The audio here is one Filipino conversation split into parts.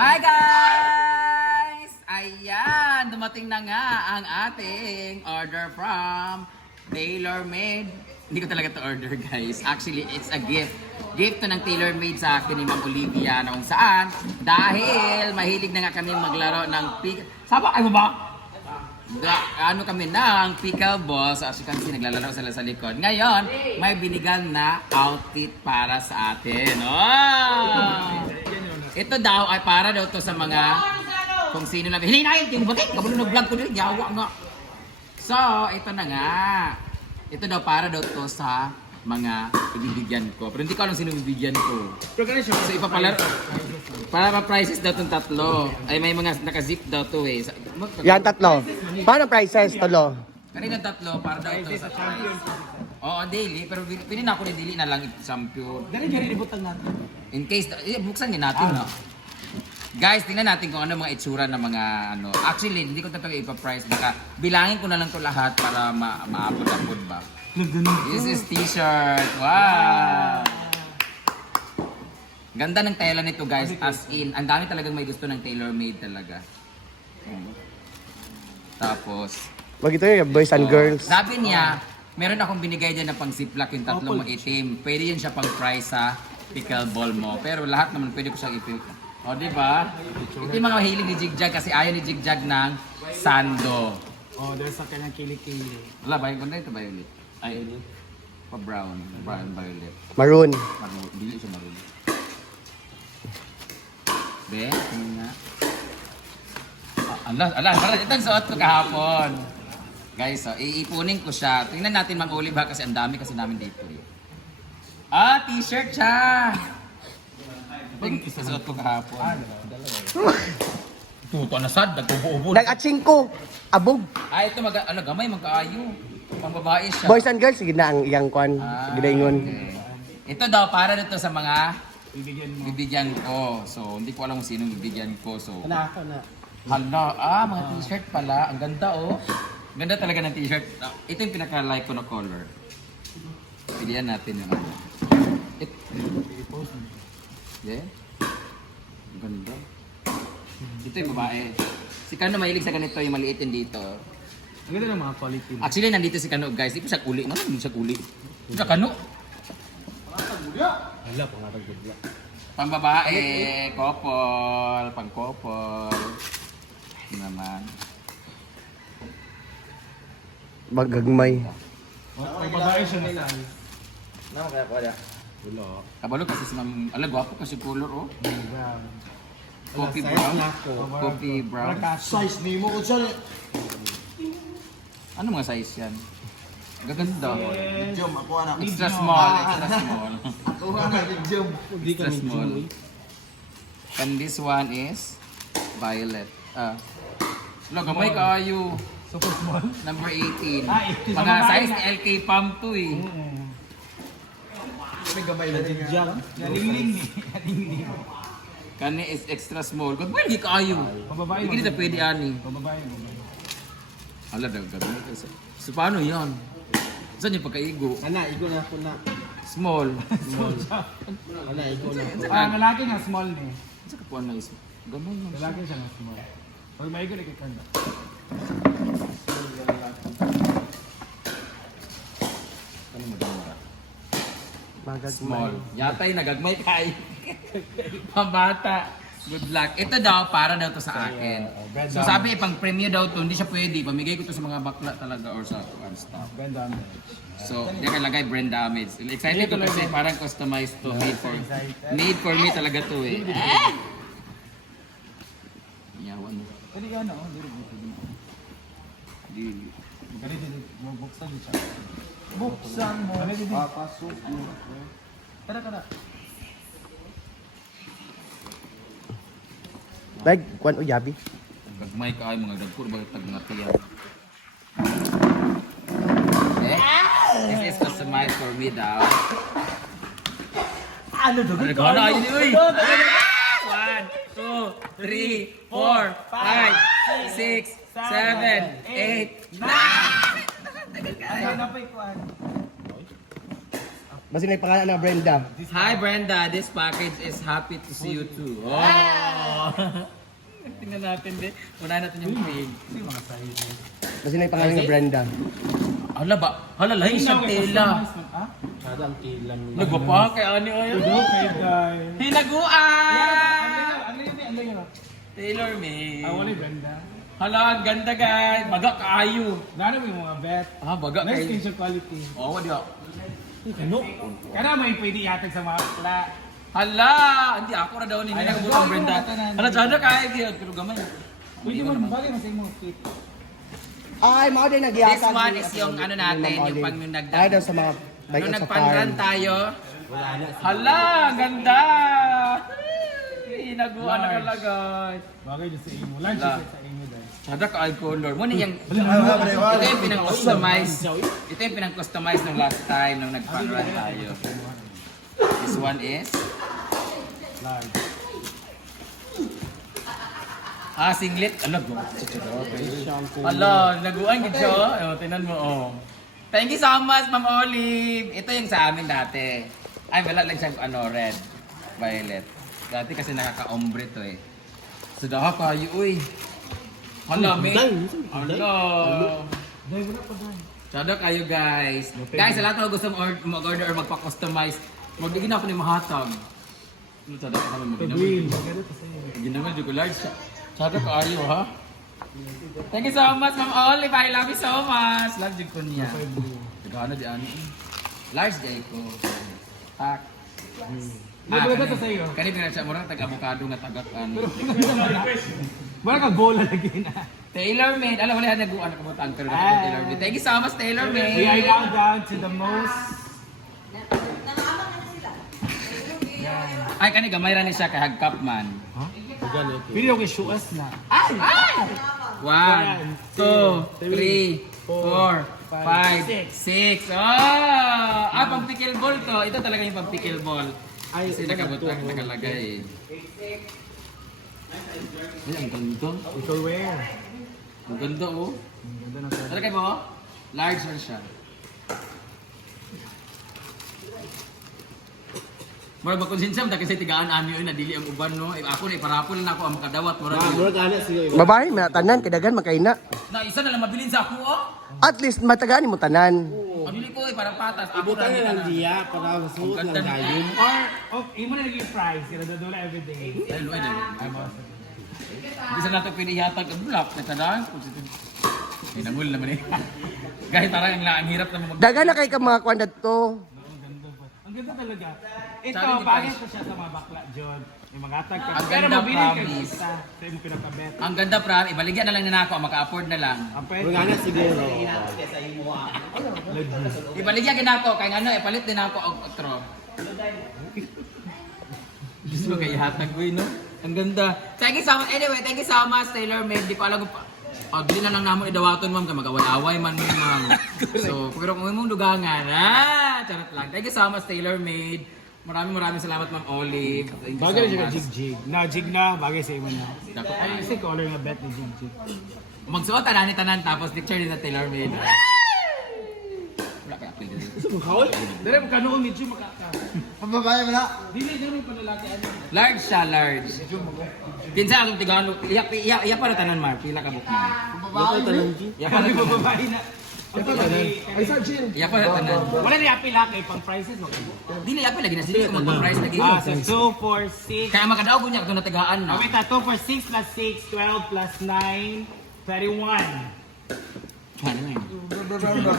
Hi guys! Ayan, dumating na nga ang ating order from TaylorMade. Hindi ko talaga to order guys. Actually, it's a gift. Gift to ng TaylorMade sa akin ni Ma'am Olivia na kung saan. Dahil mahilig na nga kami maglaro ng Saba kayo ba? Ano kami ng pickleball. So as you can see, naglalaro sila sa likod. Ngayon, may binigyan na outfit para sa atin. Oh! Ito daw ay para daw to sa mga kung sino na hininayin yung butik. Kabalo ng vlog ko din. Yawa nga. So, ito na nga. Ito daw para daw to sa mga ibibigyan ko. Pero hindi ko alam sino ibibigyan ko. So, ipapalaro. Para pa-prices daw itong tatlo. Ay, may mga naka-zip daw to eh. Yan, tatlo. Paano prices, tolo? Kanina tatlo, para daw ito sa price. Oo, daily. Pero pili na ako ni daily na lang ito champion. Dali ibutang natin. In case, buksan nga natin, no? Guys, tingnan natin kung ano mga itsura ng mga ano. Actually, hindi ko ito ipa-price. Baka bilangin ko na lang ito lahat para maabot-abot ba. This is t-shirt. Wow! Ganda ng tela nito guys. As in, ang dami talagang may gusto ng TaylorMade talaga. Tapos, Wag ito yung boys and girls. sabi niya, meron akong binigay dyan na pang ziplock yung tatlong maitim. Pwede yun siya pang price sa pickleball mo. Pero lahat naman pwede ko siyang ipil. O, diba? Ito yung mga mahilig ni Jigjag kasi ayaw ni Jigjag ng sando. Oh, there's sa kanyang kili-kili. Wala ba? Yung ganda ito violet. Ay, pa-brown. Brown violet. Maroon. Maroon. Dili siya maroon. Be, ano nga? Ala, ito ang suot ko kahapon. Guys, so, iipunin ko siya. Tingnan natin Ma'am Olive ha, kasi ang dami kasi namin dito eh. Ah, t-shirt siya! Ito yung isuot ko kahapon. Tuto na sad, nagkubo-ubo. Nag-atsing ko. Abog. Ah, ito gamay, magkaayo. Pang babae siya. Boys and girls, sige na ang iyang kwan. Ah, Sige na ingon. okay. Ito daw, para dito sa mga Bibigyan mo. bibigyan ko. So, hindi ko alam kung sino bibigyan ko. So, Ako na. hala, mga t-shirt pala. Ang ganda oh. Ganda talaga ng t-shirt. Ito yung pinaka-like ko na color. Pilihan natin yung ano. Yeah? Ang ganda. Ito yung babae. Si Kano mahilig sa ganito, yung maliit yung dito. Ang ganda ng mga quality. Actually, nandito si Kano guys. Di ko siya kuli. Hindi siya kuli. Siya Kano. Hala, pangatag gudla. Pambabae, couple, pang-couple. Naman. Magagmay. Ang babae siya na lang. Nama kaya pala. Wala. Kabalo kasi si Ma'am, gwapo kasi color oh. Brown. Coffee Size brown. na ako. Coffee brown. Size ni mo ko siya. Ano mga size yan? Gaganda. Medium, ako anak. Extra small, extra small. Ako anak, medium. Hindi ka Extra small. medyo. And this one is violet. Gamay kayo. Super small. Number 18. Ah, 18. Mga size ni LK Pump to eh. May gabay na din dyan. Nalingling ni. Nalingling. Kani is extra small. Gagmay hindi kayo. Pababae. Hindi kita pwede ani. Pababae. Ala daw gamay kasi. So paano yan? Saan yung pagkaigo? Ana, igo na ako na. Small. Ana, igo na ako. Ah, lalaki nga small ni. Sa kapuan na is gamay yan. Lalaki siya nga small. Pag maigo na kikanda. Ano maganda? Magagmay. Small. Yatay nagagmay kay. Pambata. Good luck. Ito daw, para daw to sa akin. So sabi, pang premium daw to, hindi siya pwede. Pamigay ko to sa mga bakla talaga or sa stuff. Ganda mo. So, hindi ka lagay brand damage. Excited ko kasi parang customized to. Made for me talaga to eh. Yawan mo. Pwede ka ano? Di. Ganito din. Buksan din siya. Buksan mo. Ganito din. Papasok mo. Kada. Like, kwan o yabi. Gagmay ka ay mga dagkur ba tag nga tiyan. This is customized for me daw. Ano to? Ano ka na ayun uy? 1, 2, 3, 4, 5, 6, 7, 8, 9. Ano na pa ikuan? Basta na pangalan na Brenda. Hi Brenda, this package is happy to see you too. Oh! Tingnan natin din. Unahin natin yung pig. Basta na pangalan na Brenda. Hala ba? Hala, lahi siyang tela. Kada ang kilan. Nagwapa kay Ani Oyo. Okay, guys. Hinaguan! Ano yun? Taylor May. Wala Brenda. Hala, ang ganda guys. Baga kaayo. Gano'n mo yung mga bet. Ah, baga Nice kayo. station quality. Oh, wadi ako. Kana may pwede iatag sa mga bakla. Hala! Hindi ako na daw hindi nakabutang Brenda. Hala, tsada kaya gyud pero gamay. Pwede mo, bagay mo sa imong kit. Ay, mga din nagyatag. This one is yung ano natin, yung pang yung Ay, daw sa mga Nung bike sa nagpang-run farm. tayo. Hala, ganda! Hinaguan na talaga. Bagay dyan sa imo. Lunch Wala. sa imo dahil. Sada ka ay color. Muna yung ito yung pinang-customize. Ito yung pinang-customize nung last time nung nagpang-run tayo. This one is Large. singlet. Alam mo. Ala, naguan gid siya. Oh, tingnan mo oh. Thank you so much, Ma'am Olive. Ito yung sa amin dati. Ay, wala lang siyang red, violet. Dati kasi nakaka-ombre to eh. So, daha kayo, uy. Hala, may. Hala. Sada kayo, guys. Guys, sa lahat ng gusto mag-order or magpa-customize, magbigyan ako ng mahatag. Ano, sada ka naman magbigyan Green. naman. Maganda pa sa iyo. Hindi naman, di ko large. Sada kayo, ha? Thank you so much, Ma'am Olive. I love you so much. Love you ko niya. Nagana di ano. Large day ko. Tak. Maganda to sa iyo. Kani pinag siya murang tag-avocado nga tagat ano. Wala ka bola lagi na. Taylor Made. Alam mo na naguan ako mo pero Taylor Made. Thank you so much, Taylor We are Made. now down to the most. Ay kani gamay ra ni siya kay hagkap man. Pili ako yung shoes na. Ay! 1, 2, 3, 4, 5, 6. Oh! Pang pickleball to. Ito talaga yung pang pickleball. Ay, Kasi nakabutang nakalagay. Ay, ang ganda. Ikaw wear. Ang ganda oh. Ganda ng sa. Ano kayo mo? Large na siya. Mura ba konsensya mo kasi tigaan ami yun nadili ang uban no. Ako na iparapol na ako ang makadawat mura. Murag ana siya. Babae, may tanan, kidagan, makaina. Na isa na lang mabilin sa ako oh. At least matagaan mo tanan. Ang dili ko para patas. Ako Ibutan na na lang diya para masuot Ang ng ganda gayon. Or, imo na naging price. Sila dadula everyday. Ay, luay na. Hindi sa nato pinihatag ang block na tadaan. Ay, nangul naman eh. Kahit parang ang hirap naman mag... Dagan na kay ka mga kwanda to. Ang ganda talaga. Ito, Sabi ni bagay Price. to siya sa mga bakla, John. Yung mga atag ka. Ang Pero ganda, mabili ka promise. isa. Sa imo pinakabet. Ang ganda pram, ibaligyan na lang na ako, maka-afford na lang. Ang pwede. Murag ana siguro. Ibaligyan na ako, kaya ano, ipalit din ako og otro. Gusto mo kay hatag ko no? Ang ganda. Thank you so much. Anyway, thank you so much, Taylor Made. Di pa alam ko pa. Pag di na lang namo idawaton ma'am, kay magaway-away man mo ma'am. So, pero kung imong dugangan, charot lang. Thank you so much, Taylor Made. Maraming salamat, Ma'am Olive. Thank you Bagay so siya ka much. jig-jig. Na, jig na. Bagay sa imo na. Dako Ay, pa. kasi color nga bet ni jig-jig. Magsuot na tanan tapos picture din na Taylor Made. Wala kaya apil din. Dere mo kanoon medyo makaka. Ang babae mo na. Dili dili pa lalaki ano. Large siya, large. Kinsa akong Tagalog. Iya para tanan Mark, pila ka bukman. Babae tanan ji. Iya para Kami tanan. babae na. Ang Ay sa Jill. Iya para tanan. Wala ni apila kay pang prices mo. Dili apil lagi na sila kung magpa-price lagi. So 2, 4, 6. Kaya makadaog ko niya kung natagaan na. Wait, 2 for 6 plus 6, 12 plus 9, 31. Ano na yun?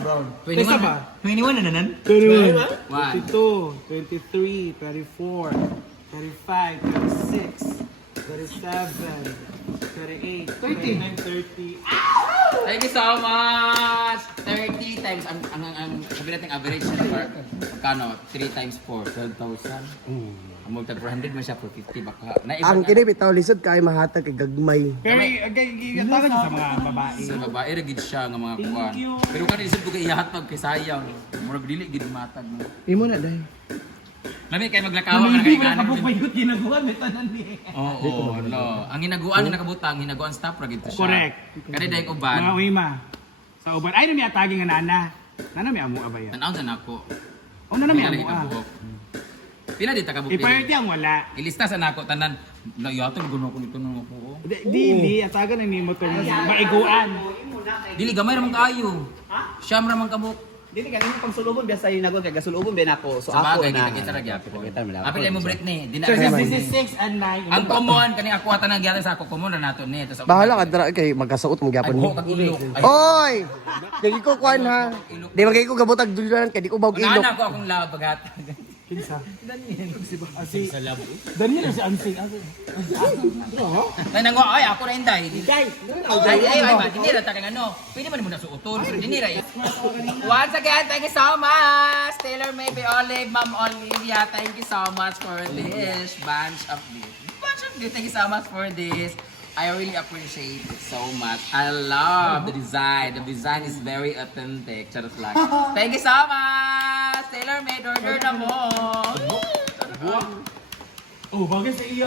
Brown. 21 ba? 21 na nanan? 21, 1. 22, 23, 24, 35, 36, 37, 38, 39, 30. Thank you so much! 30 times, ang sabi natin average na par, kano, 3 times 4, 12,000. Ang multag 400 mo siya for 50 baka. Naiba Ang na. kini bitaw lisod kay mahatag kay gagmay. Pero gatagan sa mga babae. Sa babae ra gid siya nga mga Thank kuan. you. Pero kan isip ko kay ihatag kay sayang. Murag dili gid matag mo. Imo na dai. Lami kay maglakaw ka Hindi kay mo kanan. nakapupayot ginagawa may tanan ni. Oo, no. Ang hinaguan ni nakabutang, hinaguan stop ra gid to siya. Correct. Kani dayong Mga uban. uima. Sa uban ay nami atagi nga nana. Nana mi amo abaya. Tanaw na nako. Ano naman Pila yan? lagi ka buhok. Pila di ta ka buhok. I-priority ang wala. Ilista sa nako tanan. Layato guno ko nito nung ako. Dili, at aga nang nimo itong maiguan. Dili gamay ra man kaayo. Siyam ra man ka buhok. Dili kanina pang sulubon biasa yung nagol kay gasulubon ben ako. So Sa ako bagay na. kita ra gyapon. Kita mo lang. Apil ay mo Britney. Di na This is 6 and 9. ang common kani ako ata nang gyatan sa ako common ra nato ni. Tas Bahala ka dra kay magkasuot mo Ay gyapon buhok mo. kag ilok. Ay, Oy! Dili ko kwan ha. Di magay ko gabutag duluran kay di ko bawg ilok. Nana ko akong love bagat. Kinsa? Daniel si Ansing. Ay nango ay ako ra inday. Ay, hindi ra ta kang ano. Pwede man mo na suoton. Hindi ra. Once again, thank you so much. Taylor Maybe Olive, Ma'am Olivia. Thank you so much for this bunch of this. Thank you so much for this. I really appreciate it so much. I love the design. The design is very authentic. Charot lang. Thank you so much. Taylor Made order na mo. Oh, bagay sa iyo.